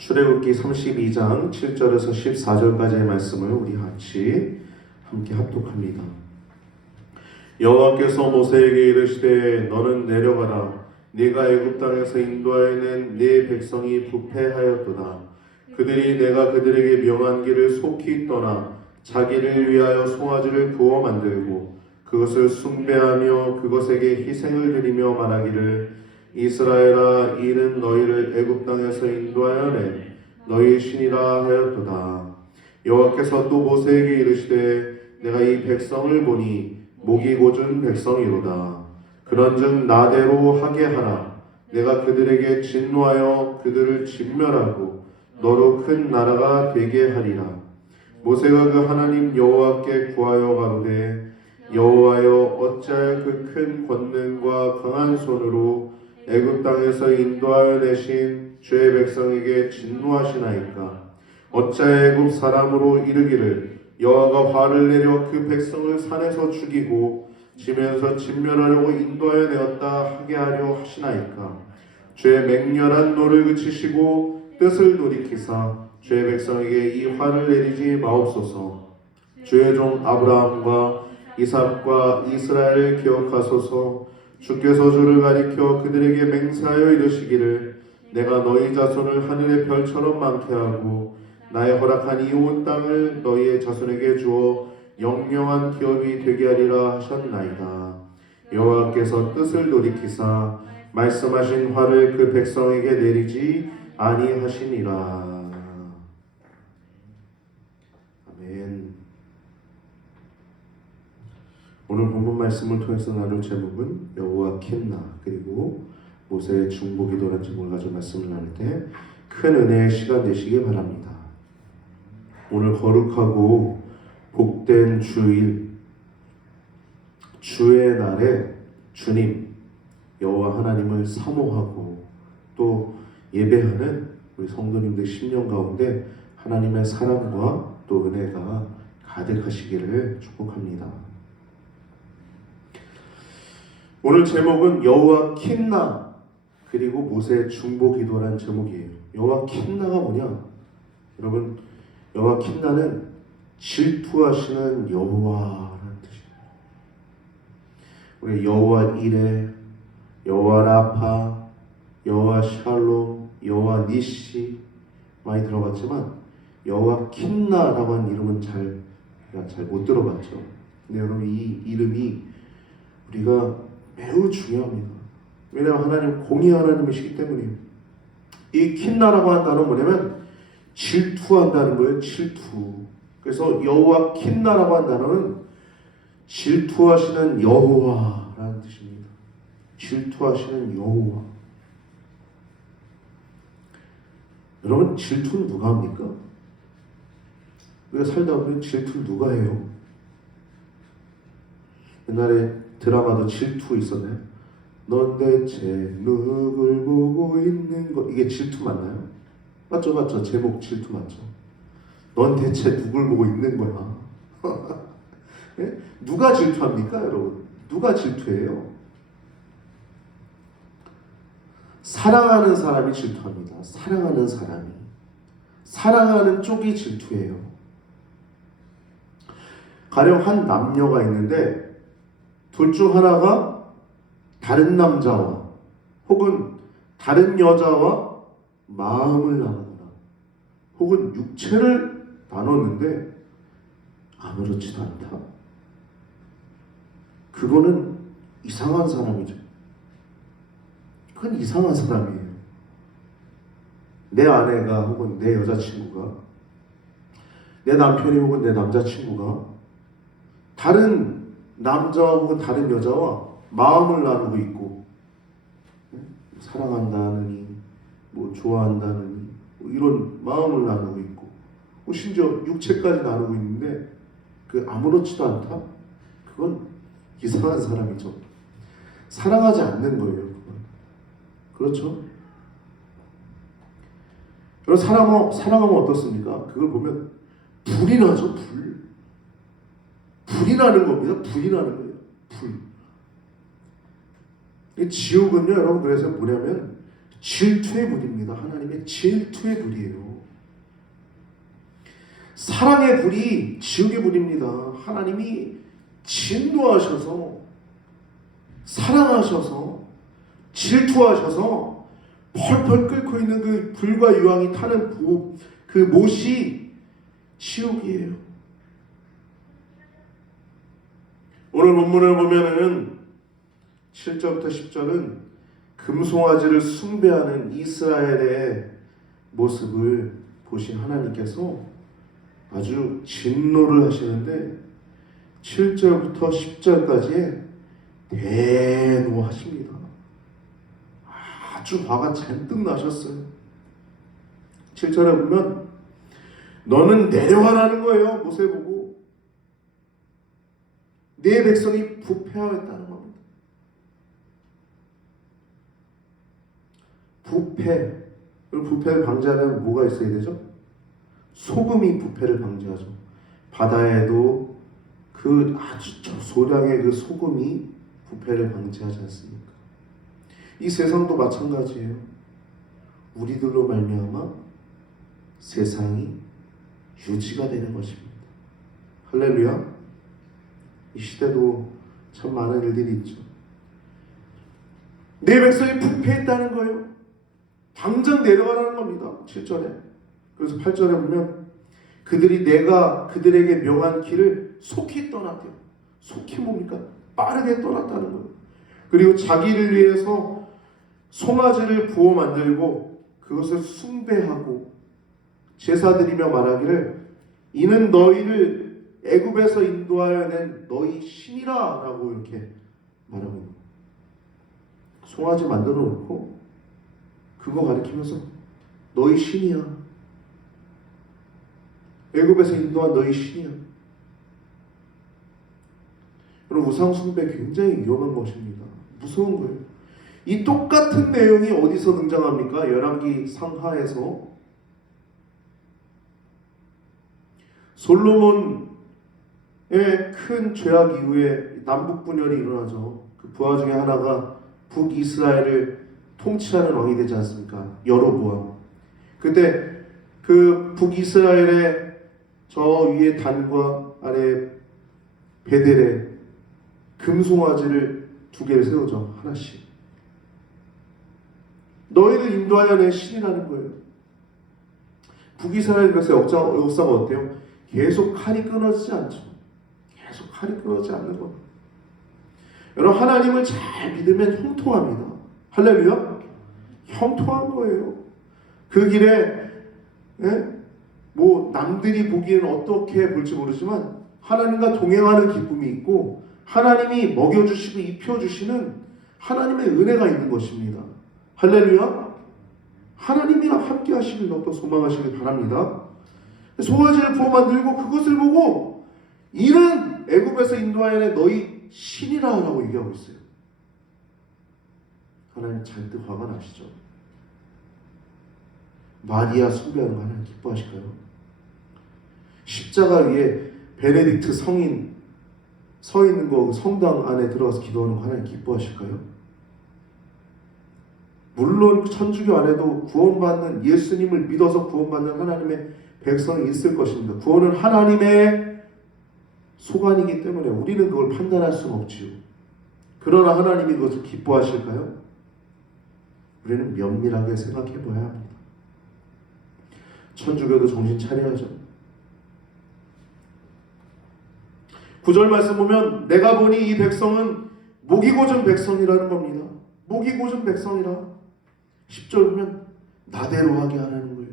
출애굽기 32장 7절에서 14절까지의 말씀을 우리 같이 함께 합독합니다. 여호와께서 모세에게 이르시되 너는 내려가라. 네가 애굽 땅에서 인도하여 낸 네 백성이 부패하였도다. 그들이 내가 그들에게 명한 길을 속히 떠나 자기를 위하여 송아지를 부어 만들고 그것을 숭배하며 그것에게 희생을 드리며 말하기를 이스라엘아, 이는 너희를 애굽 땅에서 인도하여 낸 너희 신이라 하였도다. 여호와께서 또 모세에게 이르시되 내가 이 백성을 보니 목이 고준 백성이로다. 그런즉 나대로 하게 하라. 내가 그들에게 진노하여 그들을 진멸하고 너로 큰 나라가 되게 하리라. 모세가 그 하나님 여호와께 구하여 가로되 여호와여, 어찌하여 그 큰 권능과 강한 손으로 애굽 땅에서 인도하여 내신 주의 백성에게 진노하시나이까? 어찌하여 애굽 사람으로 이르기를 여호와가 화를 내려 그 백성을 산에서 죽이고 지면서 진멸하려고 인도하여 내었다 하게 하려 하시나이까? 주의 맹렬한 노를 그치시고 뜻을 돌이키사 주의 백성에게 이 화를 내리지 마옵소서. 주의 종 아브라함과 이삭과 이스라엘을 기억하소서. 주께서 주를 가리켜 그들에게 맹세하여 이르시기를 내가 너희 자손을 하늘의 별처럼 많게 하고 나의 허락한 이 온 땅을 너희의 자손에게 주어 영영한 기업이 되게 하리라 하셨나이다. 여호와께서 뜻을 돌이키사 말씀하신 화를 그 백성에게 내리지 아니하시니라. 아멘. 오늘 본문 말씀을 통해서 나눌 제목은 여호와 킨나 그리고 모세의 중보기도라는 제목을 가지고 말씀을 나눌 때 큰 은혜의 시간 되시기 바랍니다. 오늘 거룩하고 복된 주일, 주의 날에 주님 여호와 하나님을 사모하고 또 예배하는 우리 성도님들 심령 가운데 하나님의 사랑과 또 은혜가 가득하시기를 축복합니다. 오늘 제목은 여호와 킨나 그리고 모세의 중보기도라는 제목이에요. 여호와 킨나가 뭐냐? 여러분, 여호와 킨나는 질투하시는 여호와라는 뜻입니다. 우리 여호와 이레, 여호와 라파, 여호와 샬롬, 여호와 니시 많이 들어봤지만 여호와 킨나라고 하는 이름은 잘 못 들어봤죠. 근데 여러분, 이 이름이 우리가 매우 중요합니다. 왜냐하면 하나님 공의 하나님이시기 때문이에요. 이 킨나라고 하는 단어는 뭐냐면 질투한다는 거예요. 질투. 그래서 여호와 킨나라고 하는 단어는 질투하시는 여호와라는 뜻입니다. 질투하시는 여호와. 여러분, 질투는 누가 합니까? 우리가 살다 보면 질투를 누가 해요? 옛날에 드라마도 질투 있었나요? 넌 대체 누굴 보고 있는 거? 이게 질투 맞나요? 맞죠? 제목 질투 맞죠? 넌 대체 누굴 보고 있는 거야? 네? 누가 질투합니까, 여러분? 누가 질투해요? 사랑하는 사람이 질투합니다. 사랑하는 사람이. 사랑하는 쪽이 질투해요. 가령 한 남녀가 있는데 둘 중 하나가 다른 남자와 혹은 다른 여자와 마음을 나누거나 혹은 육체를 나눴는데 아무렇지도 않다. 그거는 이상한 사람이죠. 그건 이상한 사람이에요. 내 아내가 혹은 내 여자친구가 내 남편이 혹은 내 남자친구가 다른 남자와 혹은 다른 여자와 마음을 나누고 있고 사랑한다느니 뭐 좋아한다느니 뭐 이런 마음을 나누고 있고 뭐 심지어 육체까지 나누고 있는데 그 아무렇지도 않다? 그건 이상한 사람이죠. 사랑하지 않는 거예요. 그건. 그렇죠? 여러분, 사랑하면 어떻습니까? 그걸 보면 불이 나죠. 불이 나는 겁니다. 불이 나는 거예요. 불. 지옥은요, 여러분, 그래서 뭐냐면 질투의 불입니다. 하나님의 질투의 불이에요. 사랑의 불이 지옥의 불입니다. 하나님이 진노하셔서, 사랑하셔서, 질투하셔서 펄펄 끓고 있는 그 불과 유황이 타는 그 못이 지옥이에요. 오늘 본문을 보면은 7절부터 10절은 금송아지를 숭배하는 이스라엘의 모습을 보신 하나님께서 아주 진노를 하시는데 7절부터 10절까지에 대노하십니다. 아주 화가 잔뜩 나셨어요. 7절에 보면 너는 내려가라는 거예요. 모세 보고 내 백성이 부패하였다는 겁니다. 부패를 방지하려면 뭐가 있어야 되죠? 소금이 부패를 방지하죠. 바다에도 그 아주 소량의 그 소금이 부패를 방지하지 않습니까? 이 세상도 마찬가지예요. 우리들로 말미암아 세상이 유지가 되는 것입니다. 할렐루야. 이 시대도 참 많은 일들이 있죠. 내 백성이 부패했다는 거예요. 당장 내려가라는 겁니다. 7절에. 그래서 8절에 보면 그들이 내가 그들에게 명한 길을 속히 떠났대요. 속히 뭡니까? 빠르게 떠났다는 거예요. 그리고 자기를 위해서 송아지를 부어 만들고 그것을 숭배하고 제사드리며 말하기를 이는 너희를 애굽에서 인도하여 낸 너희 신이라 라고 이렇게 말하고 있는 거예요. 송아지 만들어 놓고 그거 가리키면서 너희 신이야. 애굽에서 인도한 너희 신이야. 여러분, 우상 숭배 굉장히 위험한 것입니다. 무서운 거예요. 이 똑같은 내용이 어디서 등장합니까? 열왕기 상하에서 솔로몬의 큰 죄악 이후에 남북 분열이 일어나죠. 그 부하 중에 하나가 북이스라엘을 통치하는 왕이 되지 않습니까? 여로보암. 그때 그 북이스라엘의 저 위에 단과 아래 베델에 금송아지를 2개를 세우죠. 하나씩. 너희를 인도하여 낸 신이라는 거예요. 북이스라엘 역사가 어때요? 계속 칼이 끊어지지 않죠. 계속 칼이 끊어지지 않는 거예요. 여러분, 하나님을 잘 믿으면 형통합니다. 할렐루야? 형통한 거예요. 그 길에 뭐 남들이 보기에는 어떻게 볼지 모르지만 하나님과 동행하는 기쁨이 있고 하나님이 먹여주시고 입혀주시는 하나님의 은혜가 있는 것입니다. 할렐루야. 하나님이랑 함께 하시길 더욱더 소망하시길 바랍니다. 송아지를 부어 만들고 그것을 보고 이는 애굽에서 인도하여 낸 너희 신이라 라고 얘기하고 있어요. 하나님 잔뜩 화가 나시죠. 마리아 숭배하는 거 하나님 기뻐하실까요? 십자가 위에 베네딕트 성인 서 있는 거 성당 안에 들어가서 기도하는 거 하나님 기뻐하실까요? 물론 천주교 안에도 구원받는 예수님을 믿어서 구원받는 하나님의 백성이 있을 것입니다. 구원은 하나님의 소관이기 때문에 우리는 그걸 판단할 수는 없지요. 그러나 하나님이 그것을 기뻐하실까요? 우리는 면밀하게 생각해 봐야 합니다. 천주교도 정신 차려야죠. 9절 말씀 보면 내가 보니 이 백성은 목이 고준 백성이라는 겁니다. 목이 고준 백성이라. 10절 보면 나대로 하게 하라는 거예요.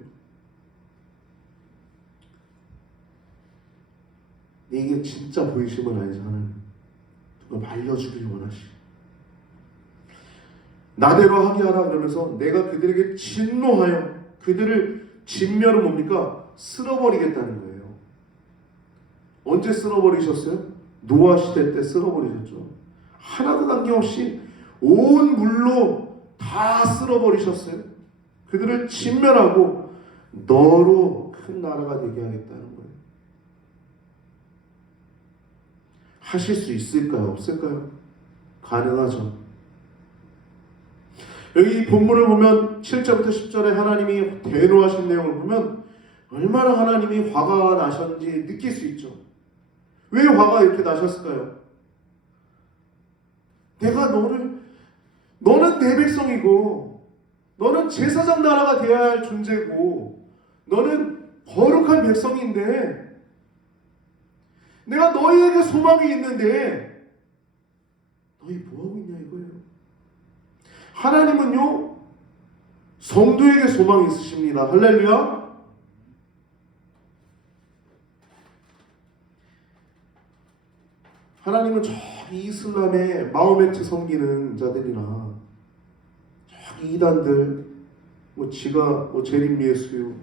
이게 진짜 보이시면 아니지 하나님. 누가 말려주길 원하시. 나대로 하게 하라 그러면서 내가 그들에게 진노하여 그들을 진멸은 뭡니까? 쓸어버리겠다는 거예요. 언제 쓸어버리셨어요? 노아 시대 때 쓸어버리셨죠. 하나도 남김없이 온 물로 다 쓸어버리셨어요. 그들을 진멸하고 너로 큰 나라가 되게 하겠다는 거예요. 하실 수 있을까요? 없을까요? 가능하죠. 여기 본문을 보면 7절부터 10절에 하나님이 대노하신 내용을 보면 얼마나 하나님이 화가 나셨는지 느낄 수 있죠. 왜 화가 이렇게 나셨을까요? 내가 너는 내 백성이고 너는 제사장 나라가 되어야 할 존재고 너는 거룩한 백성인데 내가 너희에게 소망이 있는데 너희 뭐하고 있냐 이거예요. 하나님은요 성도에게 소망이 있으십니다. 할렐루야. 하나님은 저기 이슬람의 마호메트 섬기는 자들이나 저기 이단들 지가 재림 예수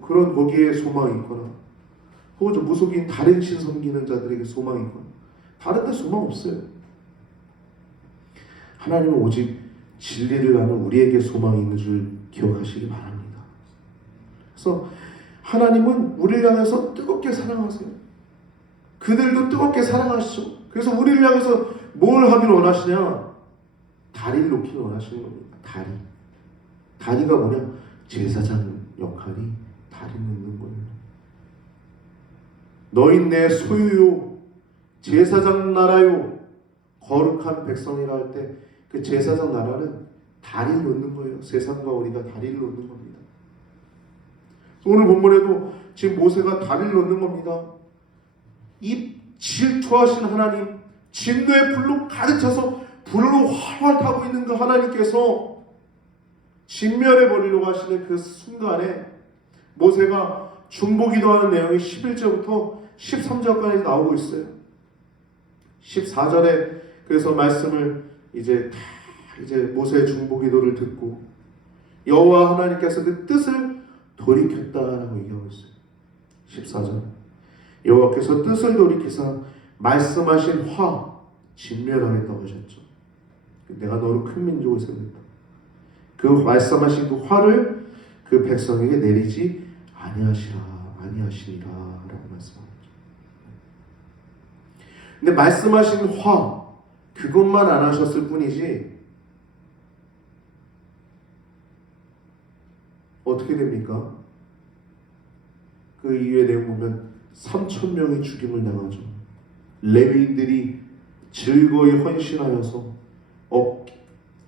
그런 거기에 소망이 있거나 혹은 저 무속인 다른 신 섬기는 자들에게 소망이 있거나 다른 데 소망 없어요. 하나님은 오직 진리를 아는 우리에게 소망이 있는 줄 기억하시기 바랍니다. 그래서 하나님은 우리를 향해서 뜨겁게 사랑하세요. 그들도 뜨겁게 사랑하시죠. 그래서 우리를 향해서 뭘 하길 원하시냐? 다리를 놓기를 원하시는 겁니다. 다리가 뭐냐? 제사장 역할이 다리 놓는 거예요. 너희 내 소유요 제사장 나라요 거룩한 백성이라 할 때 그 제사장 나라는 다리를 놓는 거예요. 세상과 우리가 다리를 놓는 겁니다. 오늘 본문에도 지금 모세가 다리를 놓는 겁니다. 이 질투하신 하나님, 진노의 불로 가득 차서 불로 활활 타고 있는 그 하나님께서 진멸해 버리려고 하시는 그 순간에 모세가 중보기도하는 내용이 11절부터 13절까지 나오고 있어요. 14절에 그래서 말씀을 이제 모세의 중보기도를 듣고 여호와 하나님께서 그 뜻을 돌이켰다라고 얘기하고 있어요. 14절 여호와께서 뜻을 돌이키사 말씀하신 화 진멸하겠다고 하셨죠. 내가 너를 큰 민족을 세우겠다. 그 말씀하신 그 화를 그 백성에게 내리지 아니하시니라 라고 말씀하셨죠. 근데 말씀하신 화 그것만 안 하셨을 뿐이지 어떻게 됩니까? 그 이후의 내용 보면 3,000명이 죽임을 당하죠. 레위인들이 즐거이 헌신하여서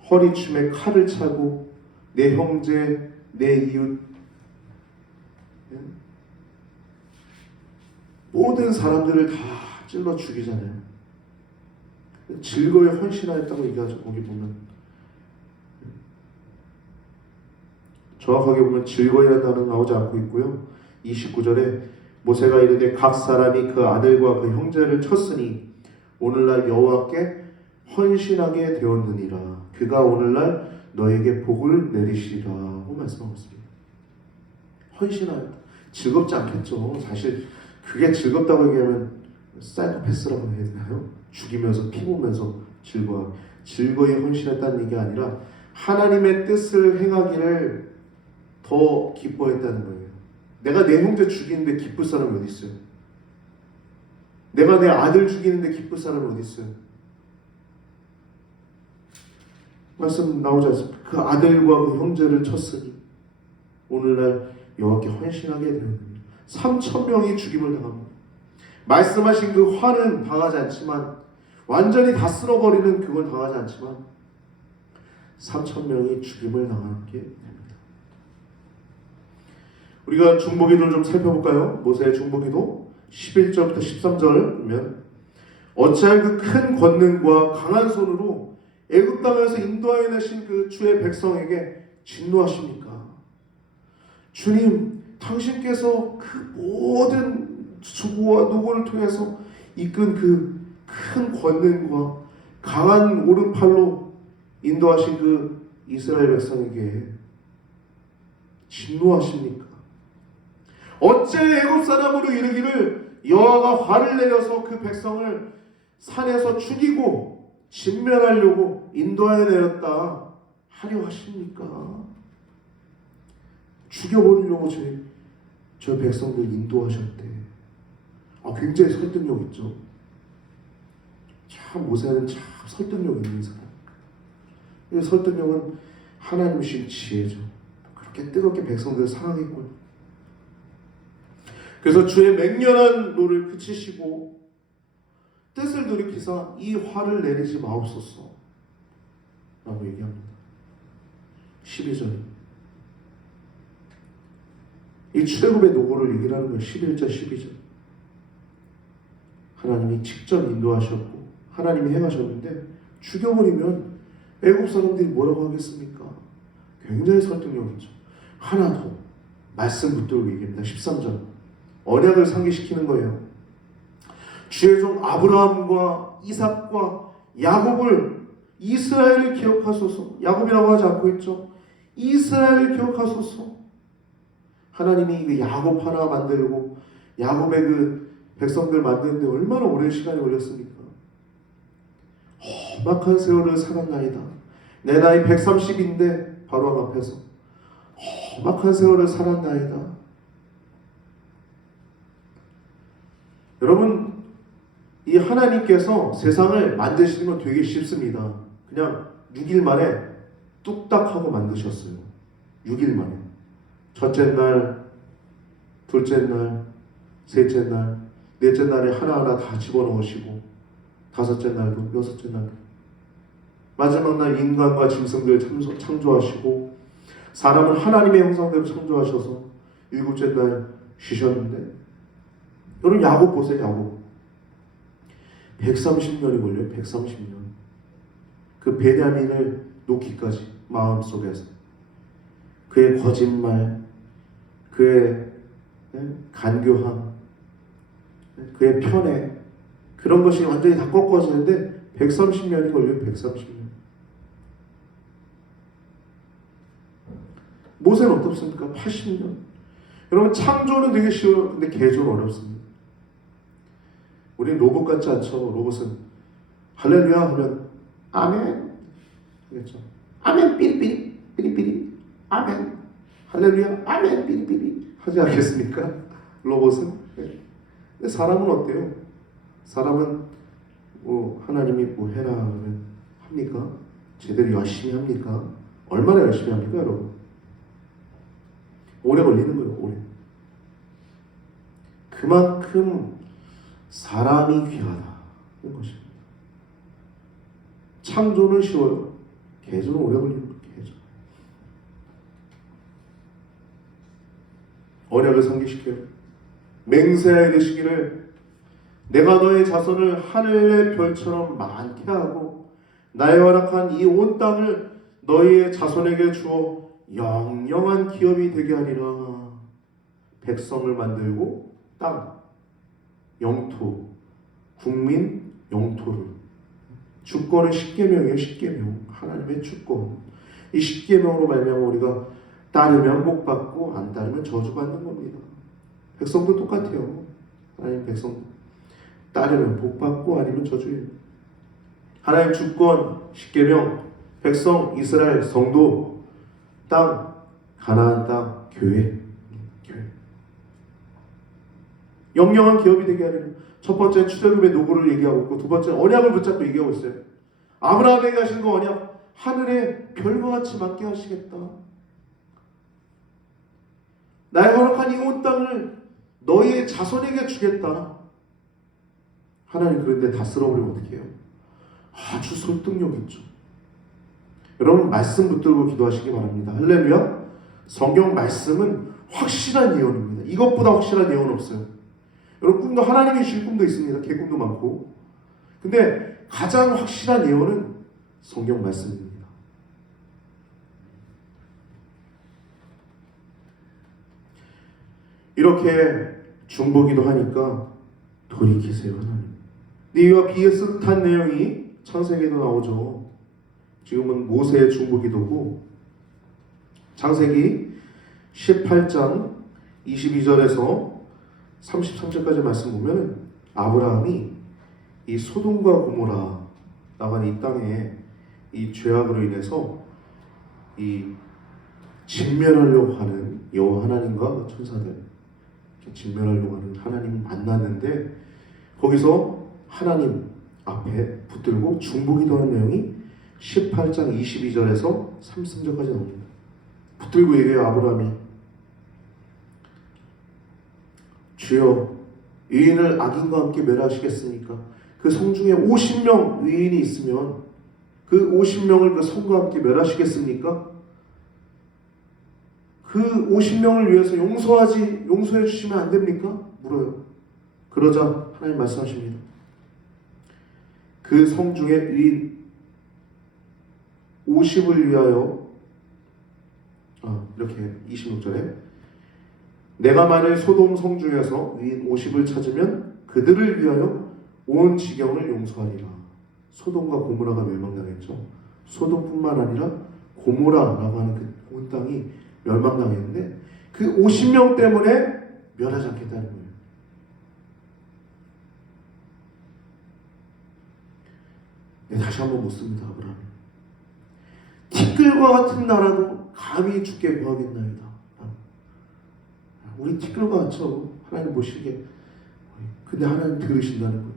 허리춤에 칼을 차고 내 형제, 내 이웃 모든 사람들을 다 찔러 죽이잖아요. 즐거이 헌신하였다고 얘기하죠. 거기 보면 정확하게 보면 즐거이라는 단어는 나오지 않고 있고요. 29절에 모세가 이르되 각 사람이 그 아들과 그 형제를 쳤으니 오늘날 여호와께 헌신하게 되었느니라. 그가 오늘날 너에게 복을 내리시리라고 말씀하고 있습니다. 헌신하였다. 즐겁지 않겠죠. 사실 그게 즐겁다고 얘기하면 사이코패스라고 해야 되나요? 죽이면서 피 보면서 즐거이 헌신했다는 얘기가 아니라 하나님의 뜻을 행하기를 더 기뻐했다는 거예요. 내가 내 형제 죽이는데 기쁠 사람이 어디 있어요? 내가 내 아들 죽이는데 기쁠 사람이 어디 있어요? 말씀 나오지 않습니까? 그 아들과 그 형제를 쳤으니 오늘날 여호와께 헌신하게 되었느니라. 3,000명이 죽임을 당합니다. 말씀하신 그 화는 당하지 않지만 완전히 다 쓸어버리는 그걸 당하지 않지만 3,000명이 죽임을 당하게 됩니다. 우리가 중보기도를 좀 살펴볼까요? 모세의 중보기도 11절부터 13절 보면 어찌할 그 큰 권능과 강한 손으로 애굽 땅에서 인도하여 내신 그 주의 백성에게 진노하십니까? 주님, 당신께서 그 모든 수고와 노고를 통해서 이끈 그 큰 권능과 강한 오른팔로 인도하신 그 이스라엘 백성에게 진노하십니까? 어째 애굽 사람으로 이르기를 여호와가 화를 내려서 그 백성을 산에서 죽이고 진멸하려고 인도하여 내렸다 하려 하십니까? 죽여버리려고 저 백성들 인도하셨대. 굉장히 설득력 있죠. 참 모세는 참 설득력 있는 사람. 이 설득력은 하나님 주신 지혜죠. 그렇게 뜨겁게 백성들을 사랑했군요. 그래서 주의 맹렬한 노를 그치시고 뜻을 돌이키사 이 화를 내리지 마옵소서 라고 얘기합니다. 12절. 이 출애굽의 노고를 얘기하는 거예요. 11절 12절. 하나님이 직접 인도하셨고 하나님이 행하셨는데 죽여버리면 애국 사람들이 뭐라고 하겠습니까? 굉장히 설득력 있죠. 하나 더 말씀 붙들고 얘기합니다. 13절. 언약을 상기시키는 거예요. 주의 종 아브라함과 이삭과 야곱을 이스라엘을 기억하소서. 야곱이라고 하지 않고 있죠. 이스라엘을 기억하소서. 하나님이 그 야곱 하나 만들고 야곱의 그 백성들 만드는데 얼마나 오랜 시간이 걸렸습니까? 험악한 세월을 살았나이다. 내 나이 130인데 바로 앞에서 험악한 세월을 살았나이다. 여러분, 이 하나님께서 세상을 만드시는 건 되게 쉽습니다. 그냥 6일 만에 뚝딱 하고 만드셨어요. 6일 만에. 첫째 날, 둘째 날, 셋째 날, 넷째 날에 하나하나 다 집어넣으시고 다섯째 날도, 여섯째 날도 마지막 날 인간과 짐승들 창조하시고 사람은 하나님의 형상대로 창조하셔서 일곱째 날 쉬셨는데 여러분 야곱 보세요. 야곱 130년이 걸려요. 130년. 그 베냐민을 놓기까지 마음속에서 그의 거짓말, 그의 간교함, 그의 편애 그런 것이 완전히 다 꺾어지는데 130년이 걸려요. 130년. 모세는 어떻습니까? 80년. 여러분 창조는 되게 쉬워요. 근데 개조는 어렵습니다. 우리는 로봇 같지 않죠. 로봇은 할렐루야 하면 아멘 그렇죠. 아멘 삐리삐리 삐리삐리 아멘 할렐루야 아멘 삐리삐리 하지 않겠습니까? 로봇은. 근데 사람은 어때요? 사람은 뭐 하나님이 뭐 해라 하면 합니까? 제대로 열심히 합니까? 얼마나 열심히 합니까 여러분? 오래 걸리는 거예요. 오래. 그만큼 사람이 귀하다는 것입니다. 창조는 쉬워요. 개조는 오래 걸리는 거예요. 개조. 언약을 상기시켜요. 맹세하여 이르시기를 내가 너의 자손을 하늘의 별처럼 많게 하고 나의 허락한 이 온 땅을 너희의 자손에게 주어 영영한 기업이 되게 하리라. 백성을 만들고 땅, 영토, 국민, 영토를. 주권은 십계명이에요. 십계명. 하나님의 주권. 이 십계명으로 말미암아 우리가 따르면 복 받고 안 따르면 저주 받는 겁니다. 백성도 똑같아요. 하나님 백성 따르면 복 받고 아니면 저주예요. 하나님 주권, 십계명, 백성, 이스라엘, 성도, 땅, 가나안 땅, 교회. 영영한 기업이 되게 하려는 첫 번째 출애굽의 노고를 얘기하고 있고 두 번째 언약을 붙잡고 얘기하고 있어요. 아브라함에게 하신 그 언약 하늘의 별과 같이 많게 하시겠다. 나의 허락한 이 온 땅을 너희의 자손에게 주겠다. 하나님 그런데 다 쓸어버리면 어떻게 해요? 아주 설득력 있죠. 여러분 말씀 붙들고 기도하시기 바랍니다. 할렐루야. 성경 말씀은 확실한 예언입니다. 이것보다 확실한 예언 없어요. 여러분 꿈도 하나님이 주신 꿈도 있습니다. 개꿈도 많고. 근데 가장 확실한 예언은 성경 말씀입니다. 이렇게 중보기도 하니까 돌이키세요 하나님. 이와 비슷한 내용이 창세기에도 나오죠. 지금은 모세의 중보기도고 창세기 18장 22절에서 33절까지 말씀 보면 아브라함이 이 소돔과 고모라 나간 이 땅에 이 죄악으로 인해서 이 진멸하려고 하는 여호와 하나님과 천사들 진멸하려고 하는 하나님을 만났는데 거기서 하나님 앞에 붙들고 중보기도하는 내용이 18장 22절에서 33절까지 나옵니다. 붙들고 얘기해요. 아브라함이 주여 의인을 악인과 함께 멸하시겠습니까? 그 성중에 50명 의인이 있으면 그 50명을 그 성과 함께 멸하시겠습니까? 그 50명을 위해서 용서해 주시면 안 됩니까? 물어요. 그러자 하나님 말씀하십니다. 그 성중에 의인 50을 위하여 이렇게 26절에 내가 만일 소돔 성중에서 의인 50을 찾으면 그들을 위하여 온 지경을 용서하리라. 소돔과 고모라가 멸망당했죠. 소돔뿐만 아니라 고모라라고 하는 그 온 땅이 멸망당했는데 그 50명 때문에 멸하지 않겠다는 거예요. 네, 다시 한번 묻습니다. 아브라함 티끌과 같은 나라도 감히 주께 구하겠나이다. 우리 티끌과 같죠. 하나님 보시기에. 근데 하나님 들으신다는 거예요.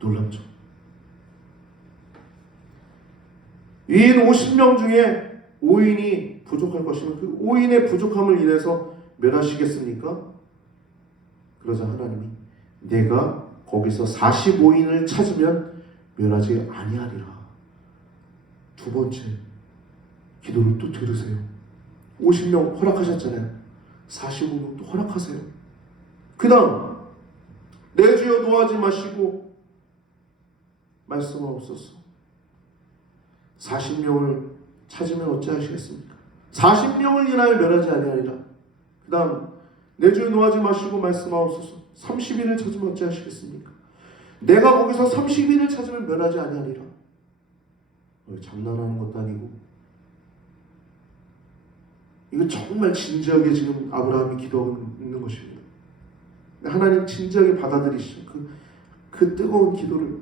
놀랍죠. 의인 50명 중에 5인이 부족할 것이면 그 5인의 부족함을 인해서 멸하시겠습니까? 그러자 하나님이 내가 거기서 45인을 찾으면 멸하지 아니하리라. 두 번째 기도를 또 들으세요. 50명 허락하셨잖아요. 45명도 허락하세요. 그 다음 내 주여 노하지 마시고 말씀하옵소서. 40명을 찾으면 어찌하시겠습니까? 40명을 인하여 멸하지 아니하리라. 그 다음 내 주여 노하지 마시고 말씀하옵소서. 30인을 찾으면 어찌하시겠습니까? 내가 거기서 30인을 찾으면 멸하지 아니하리라. 장난하는 것도 아니고 이거 정말 진지하게 지금 아브라함이 기도하고 있는 것입니다. 하나님 진지하게 받아들이시죠. 그 뜨거운 기도를,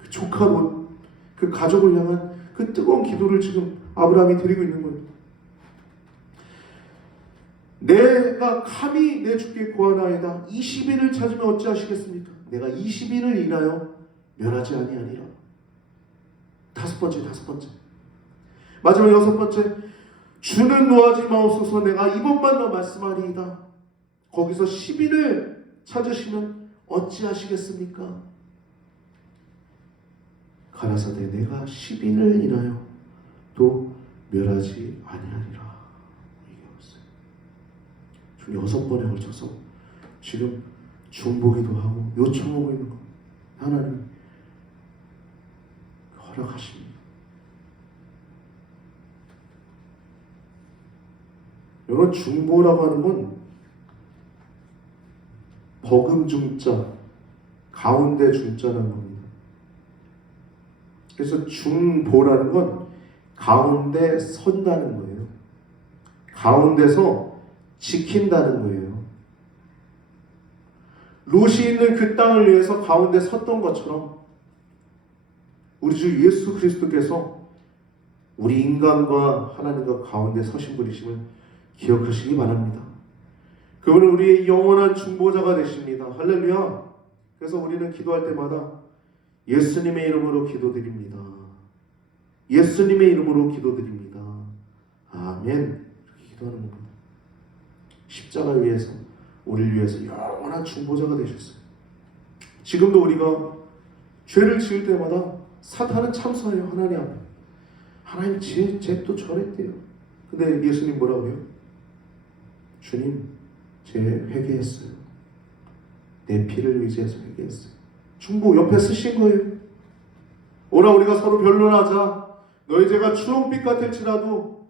그 조카 롯, 그 가족을 향한 그 뜨거운 기도를 지금 아브라함이 드리고 있는 겁니다. 내가 감히 내 주께 구하나이다. 20인을 찾으면 어찌하시겠습니까? 내가 20인을 인하여 멸하지 아니하리라. 다섯 번째. 마지막 여섯 번째. 주는 노하지 마옵소서. 내가 이번만 더 말씀하리이다. 거기서 10인을 찾으시면 어찌하시겠습니까? 가라사대 내가 10인을 인하여 또 멸하지 아니하리라. 얘기했어요. 총 6번에 걸쳐서 지금 중보기도 하고 요청하고 있는 거 하나님 허락하십니다. 여러분 중보라고 하는 건 버금 중자 가운데 중자라는 겁니다. 그래서 중보라는 건 가운데 선다는 거예요. 가운데서 지킨다는 거예요. 롯이 있는 그 땅을 위해서 가운데 섰던 것처럼 우리 주 예수 그리스도께서 우리 인간과 하나님과 가운데 서신 분이심을 기억하시기 바랍니다. 그분은 우리의 영원한 중보자가 되십니다. 할렐루야. 그래서 우리는 기도할 때마다 예수님의 이름으로 기도드립니다. 예수님의 이름으로 기도드립니다. 아멘. 이렇게 기도하는 겁니다. 십자가 위에서 우리를 위해서 영원한 중보자가 되셨어요. 지금도 우리가 죄를 지을 때마다 사탄은 참소해요. 하나님 앞에. 하나님 쟤 또 저랬대요. 근데 예수님 뭐라고 해요? 주님 제 회개했어요. 내 피를 의지해서 회개했어요. 중보 옆에 쓰신 거예요. 오라 우리가 서로 변론하자. 너희 죄가 추홍빛 같을지라도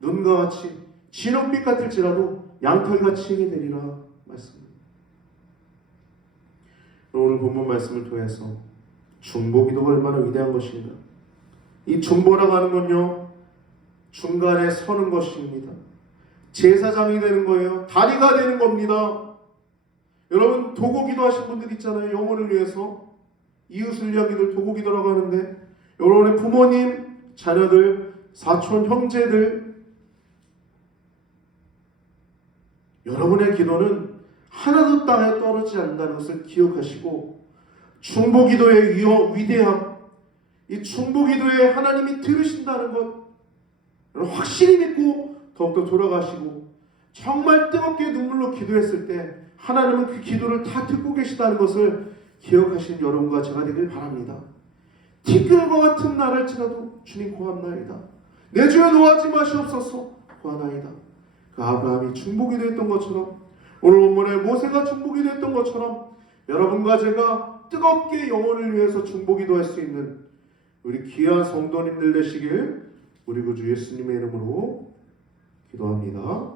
눈과 같이 진홍빛 같을지라도 양털같이 행해되리라 말씀입니다. 오늘 본문 말씀을 통해서 중보기도가 얼마나 위대한 것인가. 이 중보라고 하는 건요 중간에 서는 것입니다. 제사장이 되는 거예요. 다리가 되는 겁니다. 여러분 도고기도 하신 분들 있잖아요. 영혼을 위해서 이웃을 위하기를 도고기도라고 하는데 여러분의 부모님, 자녀들, 사촌, 형제들 여러분의 기도는 하나도 땅에 떨어지지 않는다는 것을 기억하시고 중보기도의 위대함, 이 중보기도에 하나님이 들으신다는 것 확실히 믿고 더욱더 돌아가시고 정말 뜨겁게 눈물로 기도했을 때 하나님은 그 기도를 다 듣고 계시다는 것을 기억하신 여러분과 제가 되길 바랍니다. 티끌과 같은 날을지라도 주님 고합나이다. 내 주에 노하지 마시옵소서 고하나이다. 그 아브라함이 중복이 됐던 것처럼 오늘 본문에 모세가 중복이 됐던 것처럼 여러분과 제가 뜨겁게 영혼을 위해서 중보기도 할 수 있는 우리 귀한 성도님들 되시길 우리 구주 예수님의 이름으로 기도합니다.